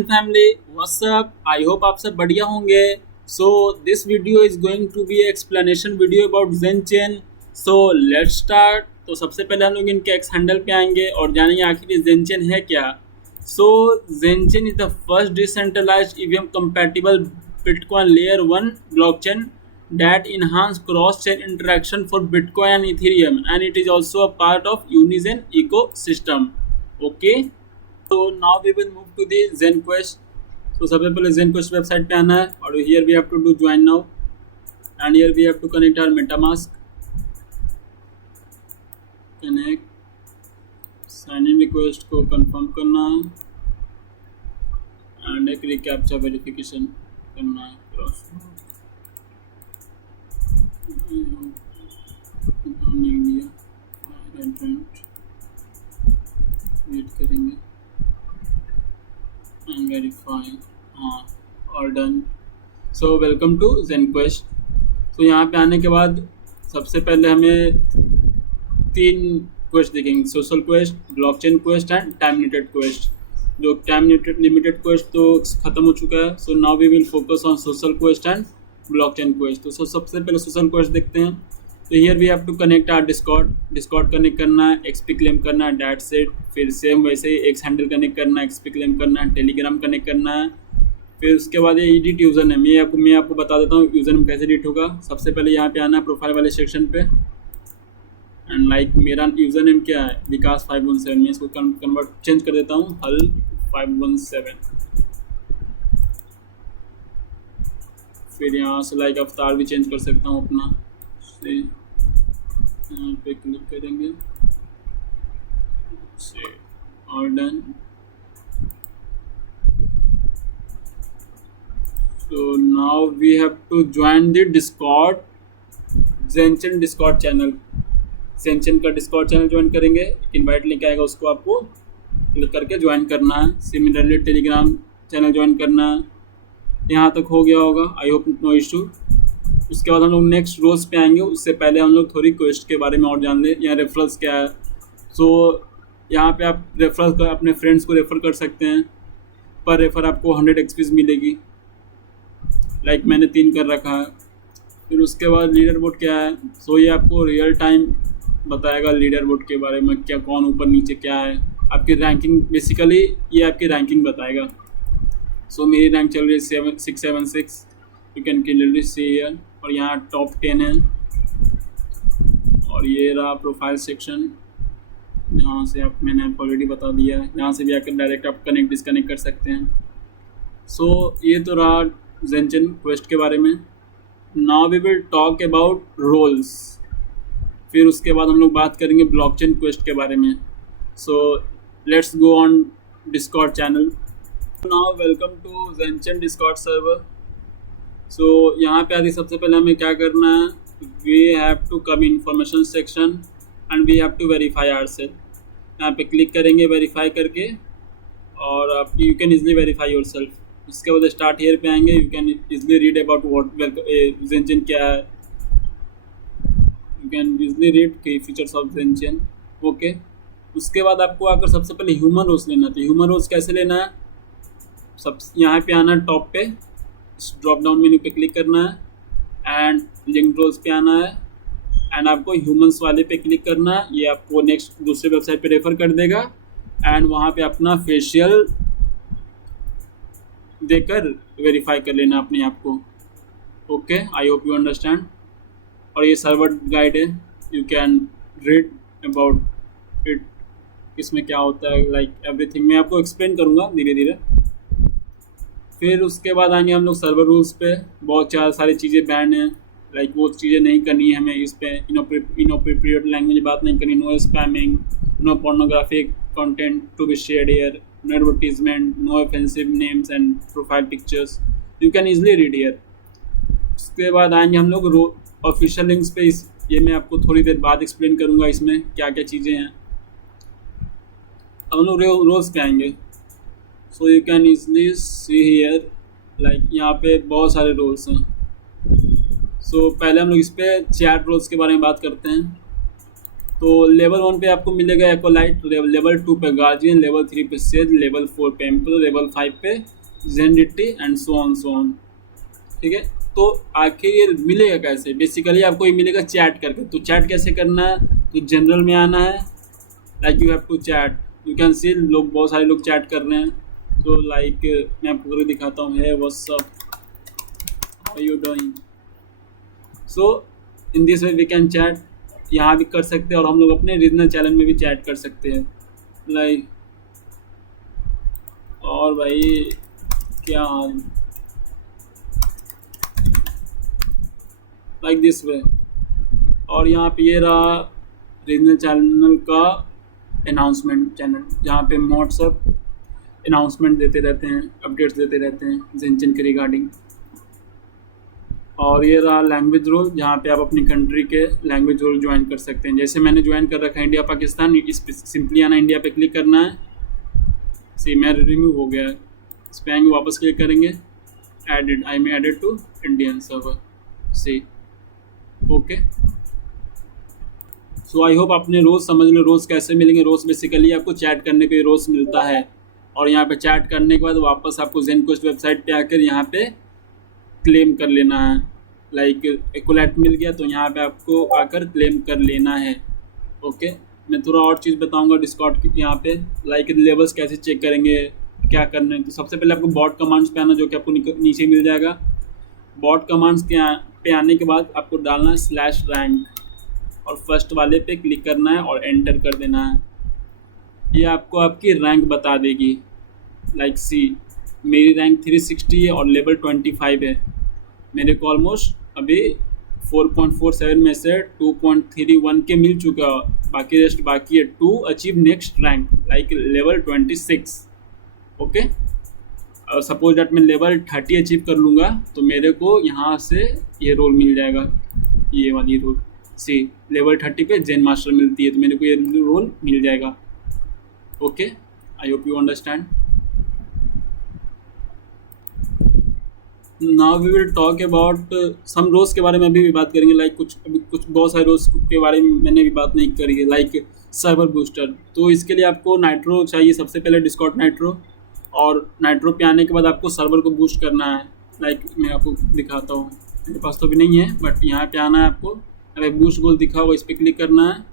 Family WhatsApp I hope आप सब बढ़िया होंगे। So this video is going to be explanation video about Zenchain. So let's start. तो सबसे पहले हम लोग इनके एक्स हैंडल पे आएंगे और जानेंगे आखिर ये ज़ेनचेन है क्या। So Zenchain is the first decentralised EVM compatible Bitcoin layer 1 blockchain that enhance cross-chain interaction for Bitcoin and Ethereum, and it is also a part of Unizen ecosystem. Okay. So now we will move to the ZenQuest. So सबसे पहले ZenQuest website पे आना है और here we have to do join now and here we have to connect our MetaMask. Connect. Sign in request को confirm करना है and एक reCAPTCHA verification करना है cross. नहीं दिया वेट करेंगे एंड वेरीफाई। हाँ और done. So welcome to ZenQuest। तो यहाँ पे आने के बाद सबसे पहले हमें 3 क्वेस्ट दिखेंगे, social quest, blockchain quest and time limited quest. जो टाइम लिमिटेड क्वेस्ट तो ख़त्म हो चुका है। So now we will focus on social quest and blockchain quest. तो सबसे पहले सोशल क्वेस्ट देखते हैं। तो here we have to connect or Discord connect करना है, एक्सपी क्लेम करना है, डैट सेट, फिर सेम वैसे ही एक्स हैंडल कनेक्ट करना है, एक्सपी क्लेम करना है, टेलीग्राम कनेक्ट करना है। फिर उसके बाद ये एडिट यूज़र नेम, मैं आपको बता देता हूँ यूज़र नेम कैसे एडिट होगा। सबसे पहले यहाँ पे आना है प्रोफाइल वाले सेक्शन पे एंड लाइक मेरा यूज़र नेम क्या है, विकास 517। मैं इसको कन्वर्ट चेंज कर देता हूँ, हल 517। फिर यहाँ से लाइक अवतार भी चेंज कर सकता हूँ अपना से, यहाँ पे क्लिक करेंगे से और done. So now we have to join the Discord Zenchain Discord channel. Zenchain का डिस्कॉर्ड चैनल ज्वाइन करेंगे, इनवाइट लिंक आएगा उसको आपको क्लिक करके ज्वाइन करना है। सिमिलरली टेलीग्राम चैनल ज्वाइन करना है। यहाँ तक हो गया होगा, आई होप नो इशू। उसके बाद हम लोग नेक्स्ट रोज पे आएंगे। उससे पहले हम लोग थोड़ी क्वेस्ट के बारे में और जान लें, यहाँ रेफरल्स क्या है। सो यहाँ पे आप रेफरल कर अपने फ्रेंड्स को रेफ़र कर सकते हैं। पर रेफ़र आपको 100 एक्सपीज मिलेगी, लाइक मैंने 3 कर रखा है। फिर उसके बाद लीडर बोर्ड क्या है। सो ये आपको रियल टाइम बताएगा लीडर बोर्ड के बारे में, क्या कौन ऊपर नीचे क्या है, आपकी रैंकिंग, बेसिकली ये आपकी रैंकिंग बताएगा। सो मेरी रैंक चल रही है 676, you can clearly see here. और यहाँ टॉप 10 है और ये रहा प्रोफाइल सेक्शन। यहाँ से मैंने आपको ऑलरेडी बता दिया है, यहाँ से भी आकर डायरेक्ट आप कनेक्ट डिसकनेक्ट कर सकते हैं। सो ये तो रहा ज़ेनचेन क्वेस्ट के बारे में। Now we will talk about roles. फिर उसके बाद हम लोग बात करेंगे ब्लॉकचेन क्वेस्ट के बारे में। So let's go on Discord channel. Now welcome to Zenchain Discord server. So यहाँ पे आदि सबसे पहले हमें क्या करना है, we have to come information section and we have to verify ourselves. यहाँ पे क्लिक करेंगे वेरीफाई करके और आप you can easily verify yourself. उसके बाद स्टार्ट हियर पे आएंगे, you can easily read about what Zenchain क्या है, यू कैन इजली रीड की फीचर्स ऑफ ज़ेनचेन। ओके। उसके बाद आपको आकर सबसे पहले ह्यूमन रोल्स लेना था। ह्यूमन रोल्स कैसे लेना है, सब यहाँ पे आना है टॉप पे, ड्रॉप डाउन मेन्यू पे क्लिक करना है एंड लिंक रोल्स पे आना है एंड आपको ह्यूमंस वाले पे क्लिक करना है। ये आपको नेक्स्ट दूसरे वेबसाइट पे रेफ़र कर देगा एंड वहाँ पे अपना फेशियल देकर वेरीफाई कर लेना अपने आप को। Okay, I hope you understand. और ये सर्वर गाइड है, you can read about it, इसमें क्या होता है, लाइक एवरीथिंग मैं आपको एक्सप्लेन करूँगा धीरे धीरे। फिर उसके बाद आएंगे हम लोग सर्वर रूल्स पे। बहुत सारी चीज़ें बैन हैं, लाइक वो चीज़ें नहीं करनी है हमें। इस पे इनअप्रोप्रिएट लैंग्वेज बात नहीं करनी, no spamming, no pornographic content to be shared here, no advertisement, no offensive names and profile pictures, you can easily read here. उसके बाद आएंगे हम लोग ऑफिशियल लिंक्स पे। ये मैं आपको थोड़ी देर बाद एक्सप्लेन करूँगा इसमें क्या क्या चीज़ें हैं। अब हम लोग रोज़ पे आएंगे। So you can easily see here, like यहाँ पे बहुत सारे रोल्स हैं। सो पहले हम लोग इस पर चैट रोल्स के बारे में बात करते हैं। तो लेवल 1 पे आपको मिलेगा एक्वालाइट, लेवल 2 पे गार्जियन, लेवल 3 पे सेज, लेवल 4 पे एम्पर, लेवल 5 पे जेनिटी एंड सो ऑन। ठीक है, तो आखिर ये मिलेगा कैसे? बेसिकली आपको ये मिलेगा चैट करके। तो चैट कैसे करना है? तो जनरल में आना है, like you have to chat, you can see लोग, बहुत सारे लोग चैट कर रहे हैं। तो लाइक मैं आपको करके दिखाता हूँ, hey what's up, how you doing. So in this way we can chat, यहाँ भी कर सकते हैं और हम लोग अपने रीजनल चैनल में भी चैट कर सकते हैं। लाइक और भाई क्या हाल, लाइक दिस वे। और यहाँ पे ये रहा रीजनल चैनल का अनाउंसमेंट चैनल, जहाँ पे व्हाट्सअप अनाउंसमेंट देते रहते हैं, अपडेट्स देते रहते हैं जेनचिन के रिगार्डिंग। और ये रहा लैंग्वेज रोल, जहाँ पे आप अपनी कंट्री के लैंग्वेज रोल ज्वाइन कर सकते हैं। जैसे मैंने ज्वाइन कर रखा है इंडिया पाकिस्तान, इस पर सिंपली आना, इंडिया पे क्लिक करना है। सी मेरा रिमूव हो गया है, इस पर आएंगे, वापस क्लिक करेंगे, added, I am added to Indian server. See okay, so I hope आपने रोज़ समझ लो रोज़ कैसे मिलेंगे। रोज़ बेसिकली आपको चैट करने पे रोज़ मिलता है, और यहाँ पे चैट करने के बाद वापस आपको ज़ेनक्वेस्ट वेबसाइट पे आकर यहाँ पे क्लेम कर लेना है। लाइक एक्वालाइट मिल गया तो यहाँ पे आपको आकर क्लेम कर लेना है। ओके, मैं थोड़ा और चीज़ बताऊँगा डिस्कॉर्ड की यहाँ पे, लाइक लेवल्स कैसे चेक करेंगे, क्या करना है। तो सबसे पहले आपको बॉट कमांड्स पे आना, जो कि आपको नीचे मिल जाएगा। बॉट कमांड्स पे आने के बाद आपको डालना है /रैंक, और फर्स्ट वाले पे क्लिक करना है और एंटर कर देना है। ये आपको आपकी रैंक बता देगी। लाइक सी, मेरी रैंक 360 है और लेवल 25 है। मेरे को ऑलमोस्ट अभी 4.47 में से 2.31 के मिल चुका, बाकी रेस्ट बाकी है to achieve next rank, like level 26। Okay, suppose that मैं लेवल 30 अचीव कर लूँगा तो मेरे को यहाँ से ये रोल मिल जाएगा, ये वाली रोल। सी लेवल 30 पे जेन मास्टर मिलती है, तो मेरे को ये रोल मिल जाएगा। Okay, I hope you understand. Now we will talk about some roles के बारे में अभी भी बात करेंगे। लाइक कुछ बहुत सारे रोल्स के बारे में मैंने भी बात नहीं करी है, लाइक सर्वर बूस्टर। तो इसके लिए आपको नाइट्रो चाहिए, सबसे पहले डिस्कॉर्ड नाइट्रो, और नाइट्रो पे आने के बाद आपको सर्वर को बूस्ट करना है। लाइक मैं आपको दिखाता हूँ, मेरे पास तो अभी नहीं है, बट यहाँ पे आना है आपको, अगर बूस्ट गोल दिखा हुआ इस पर क्लिक करना है।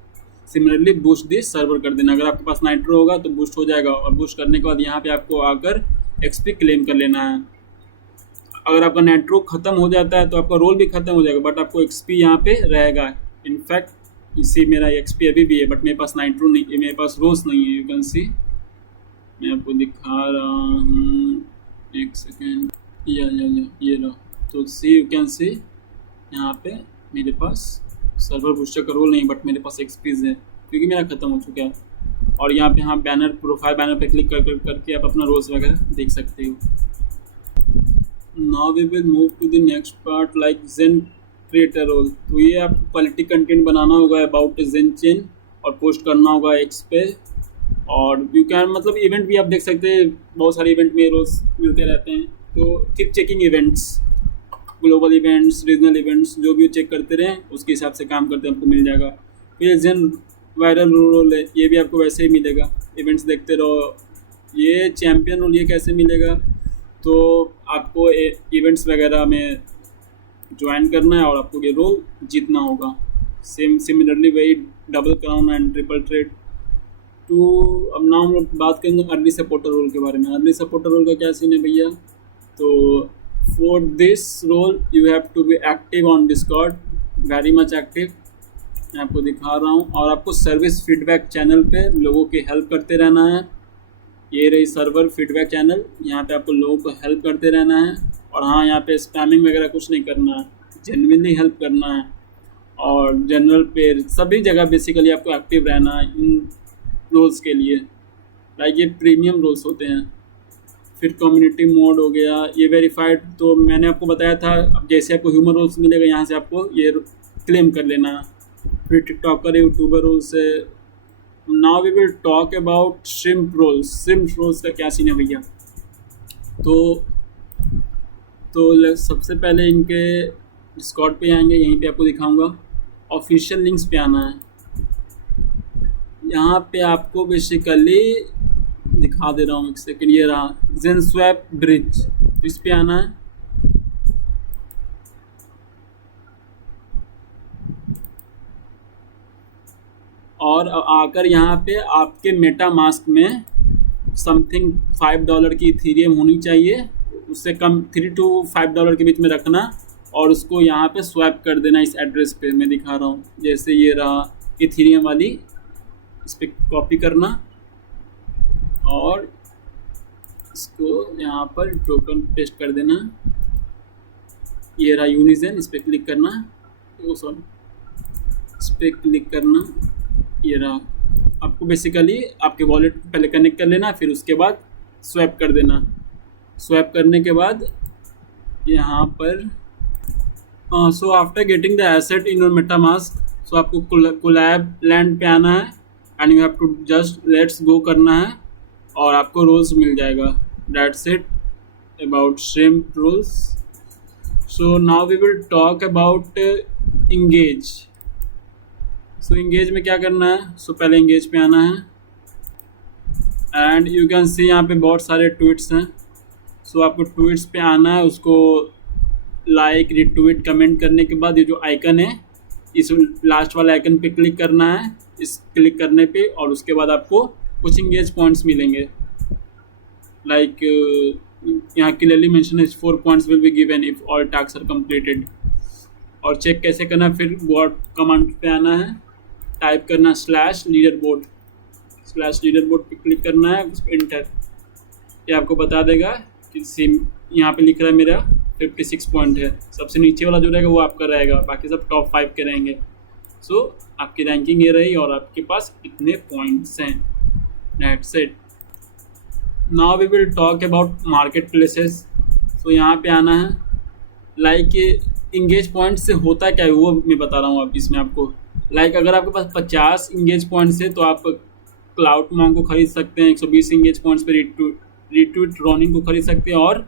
सिमिलरली बूस्ट दिस सर्वर कर देना, अगर आपके पास नाइट्रो होगा तो बूस्ट हो जाएगा, और बूस्ट करने के बाद यहाँ पे आपको आकर एक्सपी क्लेम कर लेना है। अगर आपका नाइट्रो ख़त्म हो जाता है तो आपका रोल भी ख़त्म हो जाएगा, बट आपको एक्सपी यहाँ पे रहेगा। इनफैक्ट इसी मेरा एक्सपी अभी भी है, बट मेरे पास नाइट्रो नहीं है, मेरे पास रोज नहीं है। यू कैन सी, मैं आपको दिखा रहा हूँ, एक सेकेंड, या ये रहा। तो सी यू कैन सी, यहाँ पे मेरे पास सर्वर बूस्टर का रोल नहीं, बट मेरे पास एक्सपीज है क्योंकि मेरा ख़त्म हो चुका है। और यहाँ पे हाँ बैनर, प्रोफाइल बैनर पे क्लिक करके आप अपना रोल्स वगैरह देख सकते हो। Now we will move to the next part, like Zen creator role. तो ये आपको क्वालिटी कंटेंट बनाना होगा अबाउट जेनचिन और पोस्ट करना होगा एक्स पे, और यू कैन मतलब इवेंट भी आप देख सकते हैं, बहुत सारे इवेंट में रोल्स मिलते रहते हैं। तो keep checking events, global events, regional events, जो भी चेक करते रहें उसके हिसाब से काम करते हैं, आपको मिल जाएगा। फिर जेन वायरल रोल है, ये भी आपको वैसे ही मिलेगा, इवेंट्स देखते रहो। ये चैम्पियन रोल, ये कैसे मिलेगा? तो आपको इवेंट्स वगैरह में ज्वाइन करना है और आपको ये रोल जीतना होगा। सिमिलरली वही double crown and triple thread. तो अब ना हम लोग बात करेंगे अर्ली सपोर्टर रोल के बारे में। अर्ली सपोर्टर रोल का क्या सीन है भैया? तो for this role you have to be active on Discord, very much active, मैं आपको दिखा रहा हूँ। और आपको सर्विस फीडबैक चैनल पे लोगों की हेल्प करते रहना है। ये रही सर्वर फीडबैक चैनल, यहाँ पे आपको लोगों को हेल्प करते रहना है। और हाँ, यहाँ पे स्पैमिंग वगैरह कुछ नहीं करना है, जेन्युइनली हेल्प करना है। और जनरल पे सभी जगह बेसिकली आपको एक्टिव रहना है इन रोल्स के लिए। लाइक ये प्रीमियम रोल्स होते हैं। फिर कम्युनिटी मोड हो गया, ये वेरीफाइड, तो मैंने आपको बताया था। अब जैसे आपको ह्यूमन रोल्स मिलेगा, यहाँ से आपको ये क्लेम कर लेना। फिर टिकटॉकर, यूट्यूबर रोल्स है। Now we will talk about shrimp roles. Shrimp roles का क्या सीन है भैया? तो सबसे पहले इनके डिस्कॉर्ड पे आएंगे, यहीं पे आपको दिखाऊंगा। ऑफिशियल लिंक्स पे आना है, यहाँ पे आपको बेसिकली दिखा दे रहा हूँ, एक सेकेंड, ये रहा जेनस्वैप ब्रिज, तो इस पे आना है। और आकर यहाँ पे आपके मेटा मास्क में समथिंग $5 की इथीरियम होनी चाहिए, उससे कम $3 to $5 के बीच में रखना, और उसको यहाँ पे स्वैप कर देना इस एड्रेस पे मैं दिखा रहा हूँ। जैसे ये रहा इथीरियम वाली, इस पर कॉपी करना और इसको यहाँ पर टोकन पेस्ट कर देना। ये रहा यूनिजेन, इस पर क्लिक करना, सॉरी इस पर क्लिक करना। ये रहा, आपको बेसिकली आपके वॉलेट पहले कनेक्ट कर लेना, फिर उसके बाद स्वैप कर देना। स्वैप करने के बाद यहाँ पर so after getting the asset in your MetaMask, so आपको कोलैब लैंड पे आना है and you have to just let's go करना है और आपको रोल्स मिल जाएगा। That's it about shrimp roles. So now we will talk about engage. So engage में क्या करना है, सो पहले इंगेज पे आना है एंड यू कैन सी यहाँ पे बहुत सारे ट्वीट्स हैं। सो आपको ट्वीट्स पे आना है, उसको लाइक रिट्वीट कमेंट करने के बाद ये जो आइकन है, इस लास्ट वाले आइकन पे क्लिक करना है। इस क्लिक करने पे और उसके बाद आपको कुछ इंगेज पॉइंट्स मिलेंगे, लाइक यहाँ क्लियरली मेंशन है 4 points will be given if all task are completed. और चेक कैसे करना, फिर बॉट कमांड पे आना है, टाइप करना /leaderboard, /leaderboard पे क्लिक करना है, इंटर। ये आपको बता देगा कि सिम यहाँ पे लिख रहा है मेरा 56 पॉइंट है, सबसे नीचे वाला जो रहेगा वो आपका रहेगा, बाकी सब टॉप 5 के रहेंगे। सो आपकी रैंकिंग ये रही और आपके पास इतने पॉइंट्स हैं। That's it. Now we will talk about market places. So यहाँ पे आना है, लाइक इंगेज पॉइंट से होता क्या है वो मैं बता रहा हूँ अब इसमें आपको। लाइक अगर आपके पास 50 इंगेज पॉइंट्स है तो आप क्लाउड मॉन्ग को खरीद सकते हैं, 120 इंगेज पॉइंट्स पे रिट्वीट रॉनिंग को खरीद सकते हैं और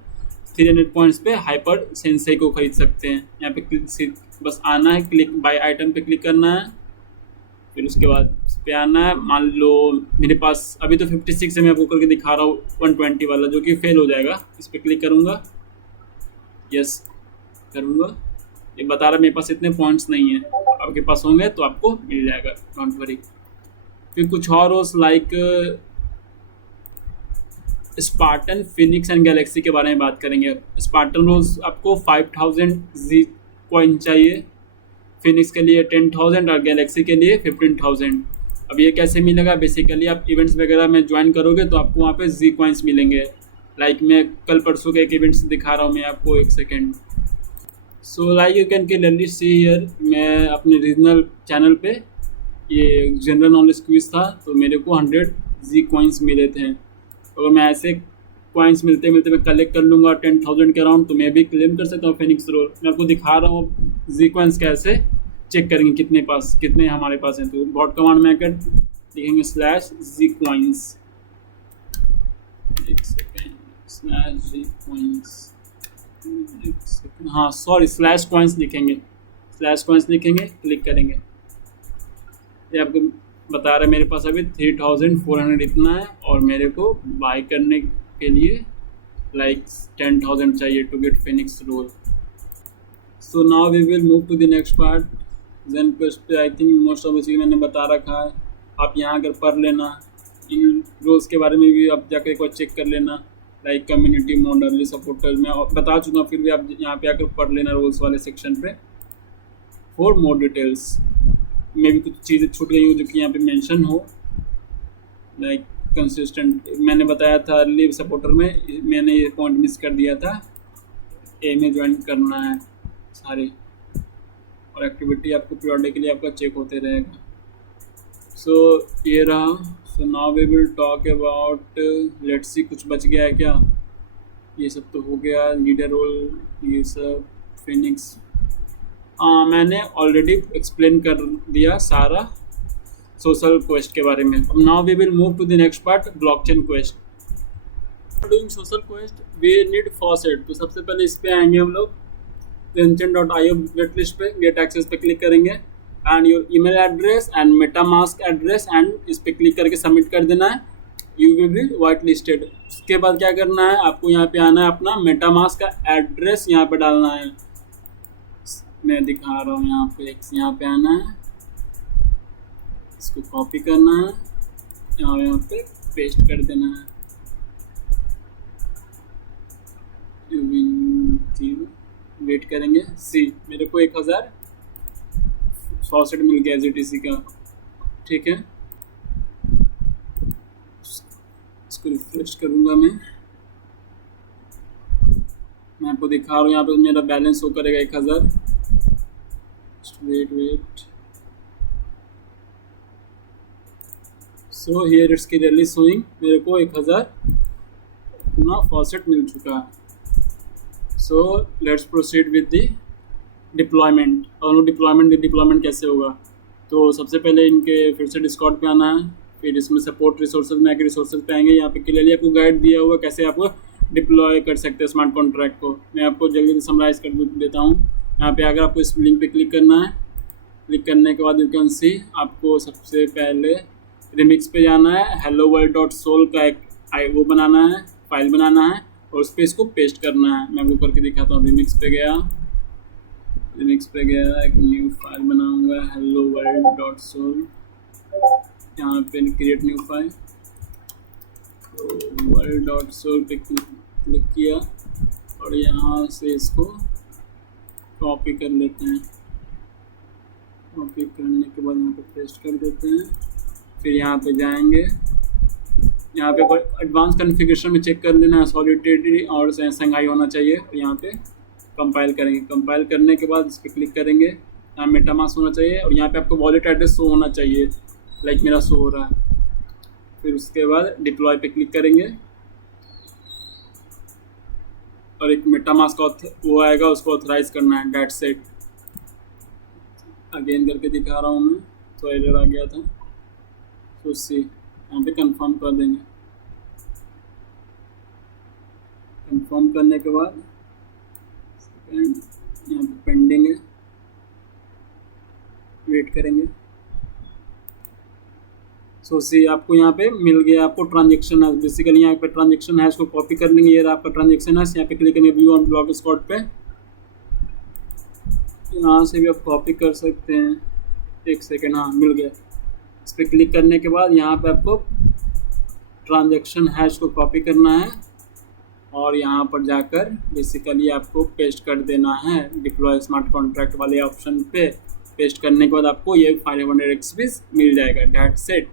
300 पॉइंट्स पे हाइपर सेंसेई को खरीद सकते हैं। यहाँ पे बस आना है, क्लिक बाय आइटम पे क्लिक करना है, फिर उसके बाद इस पे आना है। मान लो मेरे पास अभी तो 56 है, मैं आपको करके दिखा रहा हूँ 120 वाला जो कि फेल हो जाएगा। इस पर क्लिक करूँगा, यस करूँगा, ये बता रहा मेरे पास इतने पॉइंट्स नहीं है, आपके पास होंगे तो आपको मिल जाएगा, डोंट वरी। फिर कुछ और roles like Spartan, Phoenix and Galaxy के बारे में बात करेंगे। स्पार्टन रोज आपको 5000 जी कॉइन चाहिए, फिनिक्स के लिए 10,000 और गैलेक्सी के लिए 15,000। अब ये कैसे मिलेगा, बेसिकली आप इवेंट्स वगैरह में ज्वाइन करोगे तो आपको वहाँ पे जी कॉइन्स मिलेंगे। लाइक मैं कल परसों का एक इवेंट्स दिखा रहा हूँ मैं आपको, एक second. So like you can clearly see here, मैं अपने रीजनल चैनल पे ये जनरल नॉलेज क्विज था तो मेरे को 100 जी कॉइन्स मिले थे। अगर मैं ऐसे कॉइन्स मिलते मिलते मैं कलेक्ट कर लूँगा 10,000 के अराउंड तो मैं भी क्लेम कर सकता हूँ फिनिक्स रोल। मैं आपको दिखा रहा हूँ जी कॉइन्स कैसे चेक करेंगे कितने हमारे पास हैं। तो बॉट कमांड में आकर लिखेंगे /जी कॉइन्स, एक सेकेंड, /जी कॉइन्स, हाँ सॉरी /coins लिखेंगे, /coins लिखेंगे, क्लिक करेंगे। ये आपको बता रहा है मेरे पास अभी 3,400 इतना है और मेरे को बाय करने के लिए लाइक 10,000 चाहिए to get Phoenix role. So now we will move to the next part, Zen quest पे। आई थिंक मोस्ट ऑफ इसी मैंने बता रखा है, आप यहाँ अगर पढ़ लेना, इन रोल्स के बारे में भी आप जाकर एक बार चेक कर लेना, like community mode, early supporter मैं बता चुका हूँ, फिर भी आप यहाँ पे आकर पढ़ लेना रोल्स वाले सेक्शन पे फॉर मोर डिटेल्स। मे भी कुछ चीज़ें छूट गई हो जो कि यहाँ पे मेंशन हो, लाइक कंसिस्टेंट मैंने बताया था अर्ली सपोर्टर में, मैंने ये पॉइंट मिस कर दिया था। ए में ज्वाइन करना है सारे, और एक्टिविटी आपको पीरियडिकली आपका चेक होते रहेगा। सो ये रहा। So now we will talk about, let's see कुछ बच गया है क्या। ये सब तो हो गया, लीडर रोल, ये सब फिनिक्स मैंने ऑलरेडी एक्सप्लेन कर दिया सारा सोशल क्वेस्ट के बारे में। अब now we will move to the next part, blockchain quest. Doing social quest we need faucet. तो सबसे पहले इस पे आएंगे हम लोग, Zenchan.io वेट लिस्ट पे, गेट एक्सेस पे क्लिक करेंगे and your email address and MetaMask address, and इस पर क्लिक करके सबमिट कर देना है। You will be white listed. उसके बाद क्या करना है, आपको यहाँ पे आना है, अपना मेटामास्क का एड्रेस यहाँ पे डालना है। मैं दिखा रहा हूँ यहाँ पे, यहाँ पे आना है, इसको कॉपी करना है, यहाँ पे पेस्ट कर देना है। वेट करेंगे। सी मेरे को 1000 मिल गया GTC का, ठीक है। इसको रिफ्रेश करूंगा मैं आपको दिखा रहा हूँ यहाँ पे मेरा बैलेंस हो करेगा 1000। Wait so here it's clearly showing मेरे को 1000 अपना फॉसेट मिल चुका है। So let's proceed with the deployment. और डिप्लॉयमेंट कैसे होगा, तो सबसे पहले इनके फिर से डिस्कॉर्ड पे आना है, फिर इसमें सपोर्ट रिसोर्सेज में आके रिसोर्सेज पे आएंगे। यहाँ पे क्लियरली आपको गाइड दिया हुआ कैसे आपको डिप्लॉय कर सकते हैं स्मार्ट कॉन्ट्रैक्ट को। मैं आपको जल्दी से समराइज कर देता हूँ। यहाँ पे अगर आपको इस लिंक पे क्लिक करना है, क्लिक करने के बाद यू कैन सी आपको सबसे पहले रिमिक्स पे जाना है, helloworld.soul का एक वो बनाना है, फाइल बनाना है और उस पर इसको पेस्ट करना है। मैं वो करके दिखाता हूँ। रिमिक्स पे गया, एक न्यू फाइल बनाऊंगा helloworld.soul। यहाँ पे क्रिएट न्यू फाइल, तो world.soul पे क्लिक किया और यहाँ से इसको कॉपी कर लेते हैं। कॉपी करने के बाद यहाँ पे पेस्ट कर देते हैं। फिर यहाँ पे जाएंगे, यहाँ पे एडवांस कॉन्फ़िगरेशन में चेक कर लेना है, सॉलिडिटी और संघाई होना चाहिए। और यहाँ पे कंपाइल करेंगे। कंपाइल करने के बाद इस पर क्लिक करेंगे, यहाँ मेटामास्क होना चाहिए और यहाँ पे आपको वॉलेट एड्रेस शो होना चाहिए, लाइक मेरा शो हो रहा है। फिर उसके बाद डिप्लॉय पे क्लिक करेंगे और एक मेटामास्क का वो आएगा, उसको ऑथराइज करना है, डेट सेट। अगेन करके दिखा रहा हूँ मैं, तो एरर आ गया था। तो सी यहाँ पे कंफर्म कर देंगे। कंफर्म करने के बाद यहाँ पे पेंडिंग है, वेट करेंगे। सो सी आपको यहाँ पे मिल गया, आपको ट्रांजेक्शन है। बेसिकली यहाँ पे ट्रांजेक्शन है, इसको कॉपी कर लेंगे। ये आपका ट्रांजेक्शन है, यहाँ पे क्लिक करेंगे व्यू ऑन ब्लॉगस्पॉट पे। यहाँ से भी आप कॉपी कर सकते हैं। एक सेकेंड, हाँ मिल गया। इस पर क्लिक करने के बाद यहाँ पे आपको ट्रांजेक्शन हैश को कॉपी करना है और यहाँ पर जाकर बेसिकली आपको पेस्ट कर देना है डिप्लॉय स्मार्ट कॉन्ट्रैक्ट वाले ऑप्शन पे। पेस्ट करने के बाद आपको ये 500 XP मिल जाएगा। डेट सेट।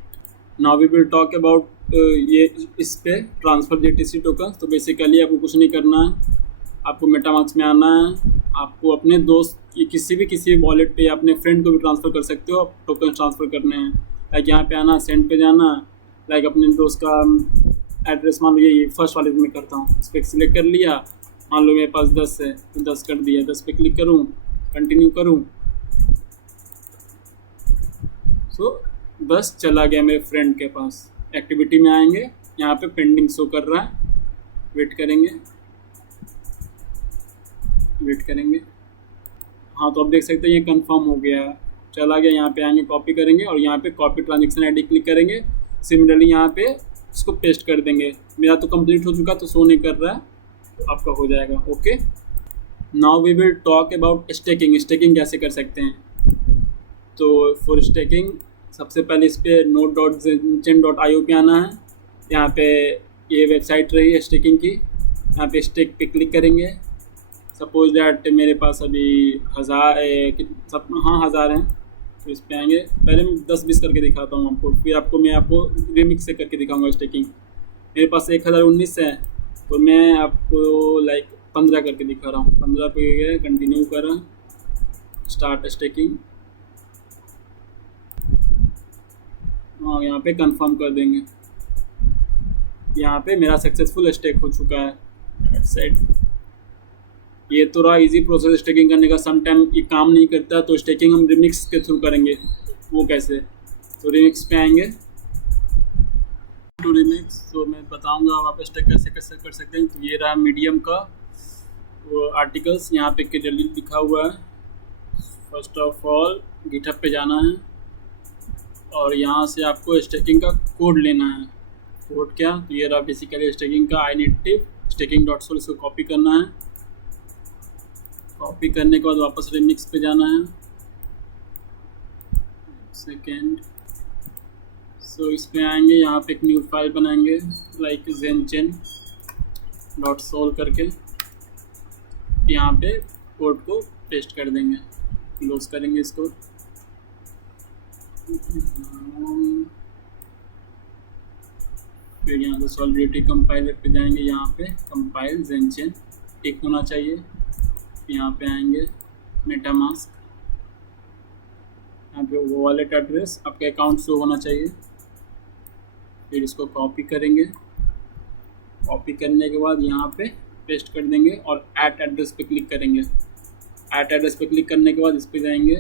Now we will talk about ये इस पे ट्रांसफर GTC टोकन। तो बेसिकली आपको कुछ नहीं करना है, आपको मेटामास्क में आना है, आपको अपने दोस्त किसी वॉलेट पे या अपने फ्रेंड को भी ट्रांसफ़र कर सकते हो। आप टोकन ट्रांसफ़र करने हैं, लाइक यहाँ पे आना, सेंड पे जाना, लाइक अपने दोस्त का एड्रेस मान लो ये फर्स्ट वाले में करता हूँ, इस पर सिलेक्ट कर लिया। मान लो मेरे पास 10 है तो 10 कर दिया, 10 पे क्लिक करूँ, कंटिन्यू करूँ, सो 10 चला गया मेरे फ्रेंड के पास। एक्टिविटी में आएंगे, यहाँ पे पेंडिंग शो कर रहा है, वेट करेंगे। हाँ तो आप देख सकते हैं ये कंफर्म हो गया, चला गया। यहाँ पे आएंगे, कॉपी करेंगे और यहाँ पे कॉपी ट्रांजेक्शन आईडी क्लिक करेंगे। सिमिलरली यहाँ पे इसको पेस्ट कर देंगे। मेरा तो कंप्लीट हो चुका, तो शो नहीं कर रहा है, तो आपका हो जाएगा। Okay, now we will talk about staking. Staking कैसे कर सकते हैं, तो फॉर स्टेकिंग सबसे पहले इस पर node.zen.io पे आना है। यहाँ पे ये वेबसाइट रही है स्टेकिंग की। यहाँ पे स्टेक पे क्लिक करेंगे। सपोज दैट मेरे पास अभी 1000 हैं, तो इस पे आएंगे। पहले मैं 10-20 करके दिखाता हूँ आपको, फिर मैं आपको रिमिक्स से करके दिखाऊंगा स्टेकिंग। मेरे पास 1019 है, तो मैं आपको लाइक 15 करके दिखा रहा हूँ। 15 पे गए, कंटिन्यू करा, स्टार्ट स्टेकिंग। हाँ यहाँ पे कंफर्म कर देंगे। यहाँ पे मेरा सक्सेसफुल स्टेक हो चुका है। सेट। ये तो रहा इजी प्रोसेस स्टेकिंग करने का। सम टाइम ये काम नहीं करता, तो स्टेकिंग हम रिमिक्स के थ्रू करेंगे। वो कैसे, तो रिमिक्स पे आएंगे, टू रिमिक्स। तो मैं बताऊंगा आप स्टेक कैसे कर सकते हैं। तो ये रहा मीडियम का वो आर्टिकल्स, यहाँ पे क्लियरली लिखा हुआ है फर्स्ट ऑफ ऑल गिटहब पे जाना है और यहाँ से आपको स्टेकिंग का कोड लेना है। कोड क्या, तो ये रहा बेसिकली स्टेकिंग का iNative staking.sol, इसको कॉपी करना है। कॉपी करने के बाद वापस रिमिक्स पे जाना है। सेकेंड, सो इस पे आएंगे, यहाँ पे एक न्यू फाइल बनाएंगे लाइक zenchain.sol करके, यहाँ पे कोड को पेस्ट कर देंगे, क्लोज करेंगे इसको। फिर यहाँ से सॉलिडिटी कंपाइलर पे जाएंगे, यहाँ पे कंपाइल zenchain एक होना चाहिए। यहाँ पे आएंगे मेटामास्क, यहाँ पे वॉलेट एड्रेस आपके अकाउंट से होना चाहिए। फिर इसको कॉपी करेंगे, कॉपी करने के बाद यहाँ पे पेस्ट कर देंगे और ऐड एड्रेस पे क्लिक करेंगे। ऐड एड्रेस पे क्लिक करने के बाद इस पे जाएंगे,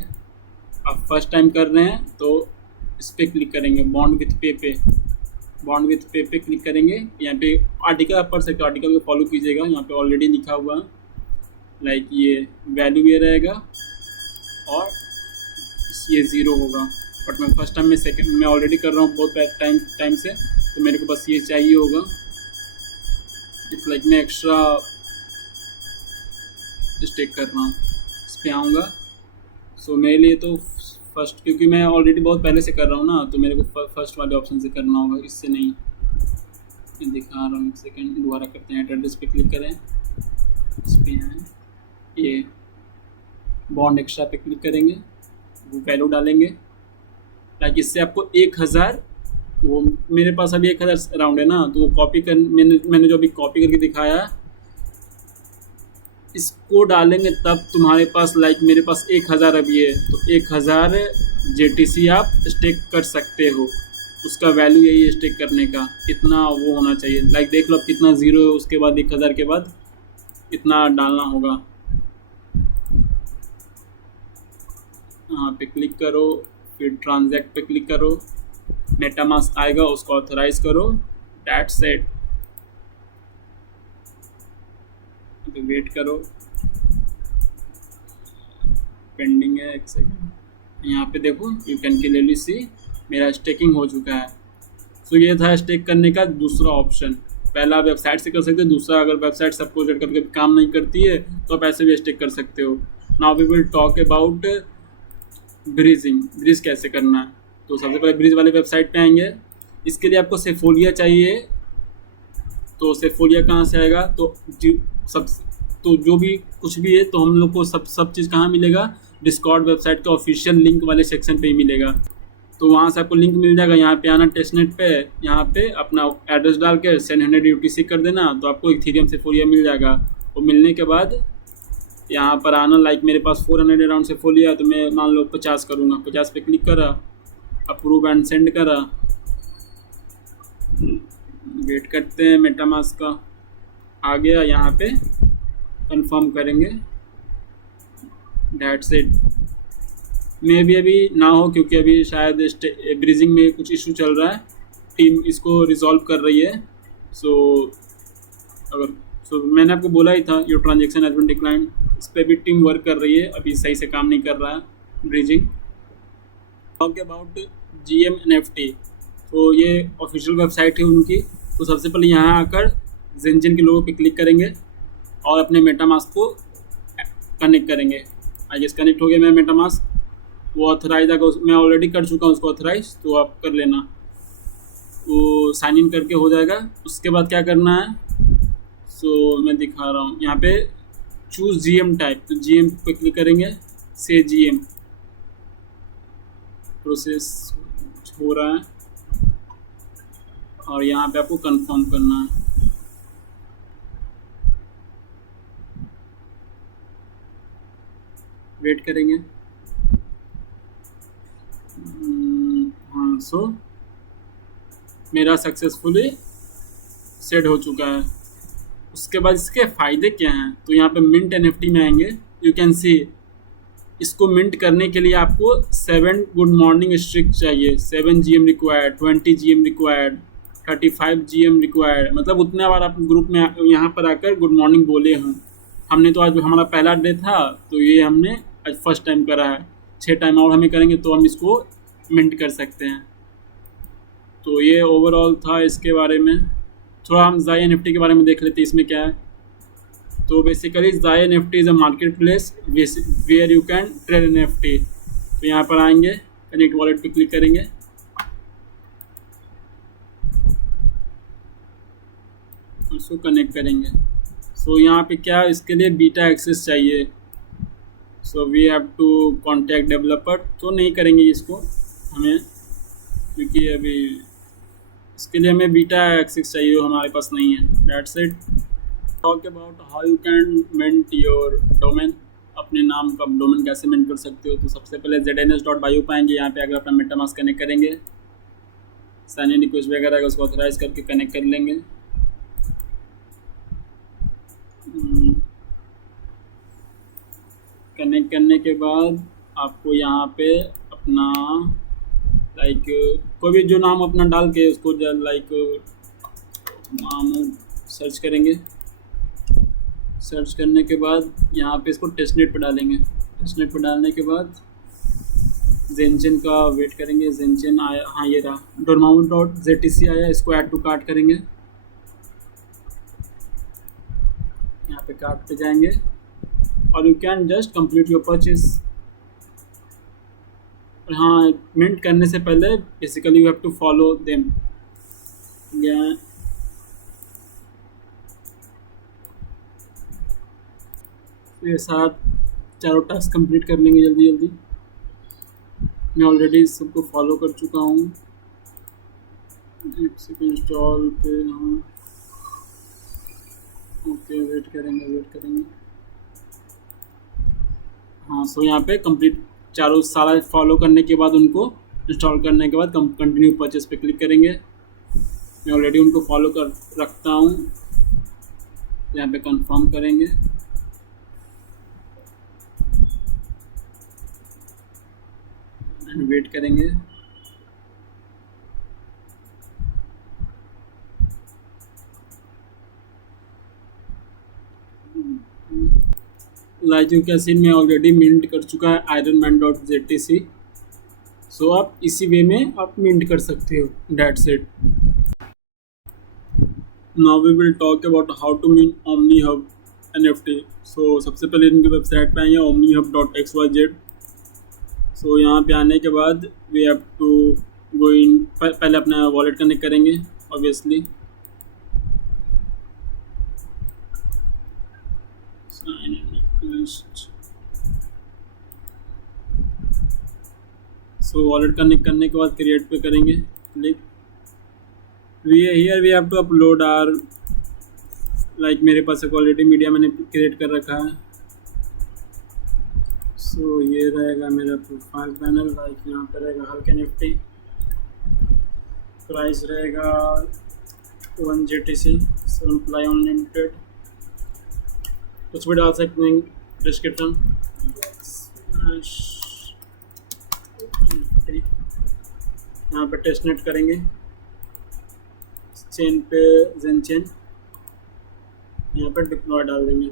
आप फर्स्ट टाइम कर रहे हैं तो इस पर क्लिक करेंगे, बॉन्ड विथ पे पे, बॉन्ड विथ पे पे क्लिक करेंगे। यहाँ पे आर्टिकल आप पढ़ सकते हो, आर्टिकल को फॉलो कीजिएगा, यहाँ पे ऑलरेडी लिखा हुआ है लाइक ये वैल्यू ये रहेगा और ये 0 होगा। बट मैं फर्स्ट टाइम में सेकंड मैं ऑलरेडी कर रहा हूँ बहुत टाइम से, तो मेरे को बस ये चाहिए होगा। इट्स लाइक मैं एक्स्ट्रा स्टेक कर रहा हूँ, इस पर आऊँगा। सो मेरे लिए तो फर्स्ट, क्योंकि मैं ऑलरेडी बहुत पहले से कर रहा हूँ ना, तो मेरे को फर्स्ट वाले ऑप्शन से करना होगा, इससे नहीं। मैं दिखा रहा हूँ, एक सेकेंड दोबारा करते हैं। एड्रेस पे क्लिक करें, इस पर आए, ये बॉन्ड एक्स्ट्रा पे क्लिक करेंगे, वो वैल्यू डालेंगे ताकि इससे आपको 1000, वो मेरे पास अभी 1000 राउंड है ना, तो वो कॉपी कर मैंने जो अभी कॉपी करके दिखाया, इसको डालेंगे तब तुम्हारे पास लाइक मेरे पास 1000 अभी है, तो 1000 JTC आप स्टेक कर सकते हो। उसका वैल्यू यही है स्टेक करने का, इतना वो होना चाहिए। लाइक देख लो कितना 0 है, उसके बाद 1000 के बाद इतना डालना होगा। यहाँ पे क्लिक करो, फिर ट्रांजैक्ट पे क्लिक करो, मेटामास्क आएगा, उसको ऑथराइज करो, दैट्स इट। तो वेट करो, पेंडिंग है, एक सेकंड। यहाँ पे देखो, यू कैन क्लियरली सी मेरा स्टेकिंग हो चुका है। सो ये था स्टेक करने का दूसरा ऑप्शन। पहला आप वेबसाइट से कर सकते हो, दूसरा अगर वेबसाइट सबको जोड़ करके काम नहीं करती है तो आप ऐसे भी स्टेक कर सकते हो। Now we will talk about bridging, bridge कैसे करना है। तो सबसे पहले ब्रीज वाले वेबसाइट पे आएंगे, इसके लिए आपको सेफोलिया चाहिए। तो सेफोलिया कहाँ से आएगा, तो जो भी कुछ भी है, तो हम लोग को सब चीज़ कहाँ मिलेगा, डिस्कॉर्ड वेबसाइट के ऑफिशियल लिंक वाले सेक्शन पे ही मिलेगा। तो वहाँ से आपको लिंक मिल जाएगा, यहाँ पे आना टेस्टनेट पे, यहाँ पे अपना एड्रेस डाल के सेंड 100 UTC कर देना, तो आपको इथेरियम सेफोलिया मिल जाएगा। और मिलने के बाद यहाँ पर आना, लाइक मेरे पास 400 अराउंड सेफोलिया, तो मैं मान लो 50 करूँगा, 50 पे क्लिक करा, अप्रूव एंड सेंड करा, वेट करते हैं मेटामास्क का आ गया, यहाँ पे कंफर्म करेंगे, दैट्स इट। मे भी अभी ना हो, क्योंकि अभी शायद ब्रीजिंग में कुछ इशू चल रहा है, टीम इसको रिजॉल्व कर रही है। सो मैंने आपको बोला ही था, your transaction has been declined, इस पर भी टीम वर्क कर रही है, अभी सही से काम नहीं कर रहा है bridging. Talk about GM NFT, तो ये ऑफिशियल वेबसाइट है उनकी। तो सबसे पहले यहाँ आकर zenchain के लोगो पे क्लिक करेंगे और अपने मेटामास्क को कनेक्ट करेंगे। आई गेस कनेक्ट हो गया मेरा मेटामास्क, वो ऑथराइज आएगा, मैं ऑलरेडी कर चुका हूँ उसको ऑथराइज, तो आप कर लेना, वो साइन इन करके हो जाएगा। उसके बाद क्या करना है, सो मैं दिखा रहा हूँ, यहाँ पे चूज़ GM टाइप, तो GM पे क्लिक करेंगे, से GM प्रोसेस हो रहा है और यहाँ पे आपको कंफर्म करना है। वेट करेंगे। हाँ, सो मेरा सक्सेसफुली सेट हो चुका है। उसके बाद इसके फ़ायदे क्या हैं, तो यहाँ पे मिंट NFT में आएंगे, यू कैन सी इसको मिंट करने के लिए आपको 7 गुड मॉर्निंग स्ट्रिक चाहिए, 7 GM required, 20 GM required, 35 GM required, मतलब उतना बार आप ग्रुप में यहाँ पर आकर गुड मॉर्निंग बोले हों। हमने तो आज हमारा पहला डे था, तो ये हमने आज फर्स्ट टाइम करा है, 6 टाइम और हमें करेंगे तो हम इसको मिंट कर सकते हैं। तो ये ओवरऑल था इसके बारे में। थोड़ा हम Zai NFT के बारे में देख लेते हैं इसमें क्या है। तो basically Zai NFT is a market place where you can trade NFT। तो यहाँ पर आएंगे, कनेक्ट वॉलेट पे क्लिक करेंगे, उसको कनेक्ट करेंगे। सो यहाँ पे क्या, इसके लिए बीटा एक्सेस चाहिए। So we have to contact developer. तो नहीं करेंगे इसको हमें, क्योंकि अभी इसके लिए हमें बीटा एक्सेस चाहिए, वो हमारे पास नहीं है। That's it. Talk about how you can mint your domain. अपने नाम का डोमेन कैसे मिंट कर सकते हो। तो सबसे पहले zns.bio पाएंगे। यहाँ पे अगर अपना मेटामास्क कनेक्ट करेंगे, साइन इन रिक्वेस्ट वगैरह है उसको ऑथराइज करके कनेक्ट कर लेंगे। कनेक्ट करने के बाद आपको यहाँ पे अपना लाइक कोई भी जो नाम अपना डाल के उसको लाइक नाम सर्च करेंगे। सर्च करने के बाद यहाँ पे इसको टेस्टनेट पे डालेंगे। टेस्टनेट पे डालने के बाद जेनचेन का वेट करेंगे। जेनचेन आया, हाँ ये रहा, dormammu.ztc आया, इसको ऐड टू कार्ट करेंगे। यहाँ पे कार्ट पे जाएंगे और you can just complete your purchase. और हाँ, मिंट करने से पहले basically you have to follow them. ये सारा चारों टास्क कंप्लीट कर लेंगे जल्दी जल्दी। मैं ऑलरेडी सबको फॉलो कर चुका हूँ। इंस्टॉल पे हाँ, ओके, वेट करेंगे। हाँ, सो यहाँ पे कंप्लीट चारों सारा फॉलो करने के बाद उनको इंस्टॉल करने के बाद कंटिन्यू परचेस पे क्लिक करेंगे। मैं ऑलरेडी उनको फॉलो कर रखता हूँ। यहाँ पे कंफर्म करेंगे। एंड वेट करेंगे। लाइक यू कैन सी मैं ऑलरेडी मिंट कर चुका है ironman.ztc। सो आप इसी वे में आप मिंट कर सकते हो। That's it. Now we will talk about how to mint OmniHub NFT। सो सबसे पहले इनकी वेबसाइट पे आएंगे omnihub.xyz। सो यहाँ पे आने के बाद we have to go in, पहले अपना वॉलेट कनेक्ट करेंगे ऑब्वियसली। सो वॉलेट कनेक्ट करने के बाद क्रिएट पे करेंगे click. Here we have to upload or, like मेरे पास एक ऑलरेडी मीडिया मैंने क्रिएट कर रखा है। सो ये रहेगा मेरा प्रोफाइल पैनल। लाइक यहाँ पर रहेगा हल्क NFT, प्राइस रहेगा 1 GTC, 7 प्लाई अनलिमिटेड। कुछ भी डाल सकते हैं डिस्क्रिप्शन। यहाँ पे टेस्टनेट करेंगे, चेन पे जेनचेन, यहाँ पर डिप्लॉय डाल देंगे।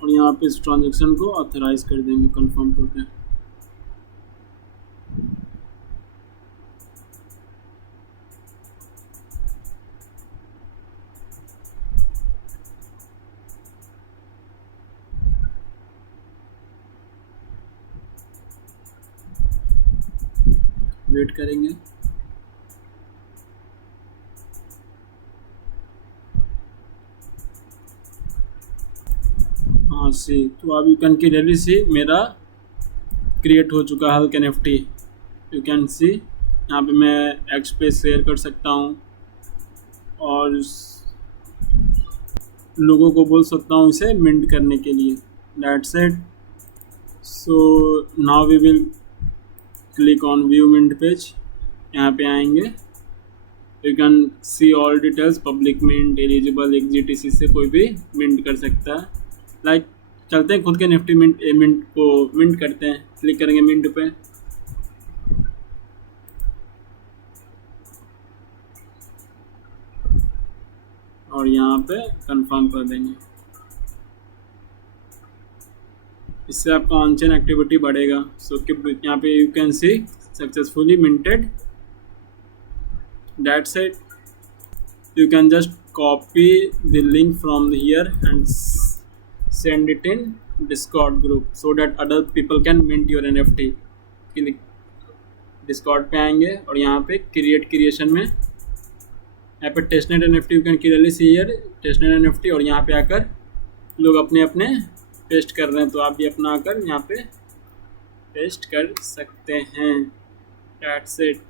और यहाँ पे इस ट्रांजेक्शन को ऑथराइज कर देंगे कंफर्म करके। वेट करेंगे। हाँ सी, तो अब यू कैन क्लियरली सी मेरा क्रिएट हो चुका है हल्क NFT। यू कैन सी यहाँ पे मैं एक्स पे शेयर कर सकता हूँ और लोगों को बोल सकता हूँ इसे मिंट करने के लिए। That's it. So now we will click on view mint page, यहाँ पे आएंगे, you can see all details, public mint, eligible, XGTC से कोई भी मिंट कर सकता है। लाइक चलते हैं खुद के निफ्टी मिंट को मिंट करते हैं, क्लिक करेंगे मिंट पे, और यहाँ पे कंफर्म कर देंगे। इससे आपका ऑन चेन एक्टिविटी बढ़ेगा। सो यहाँ पे you can see successfully minted, that's it. You can just copy the link from here and send it in Discord group so that other people can mint your NFT। Discord पे आएंगे और यहाँ पे creation में यहाँ पे testnet NFT you can clearly see here testnet NFT, और यहाँ पे आकर लोग अपने अपने पेस्ट कर रहे हैं, तो आप भी अपना आकर यहाँ पे पेस्ट कर सकते हैं। That's it.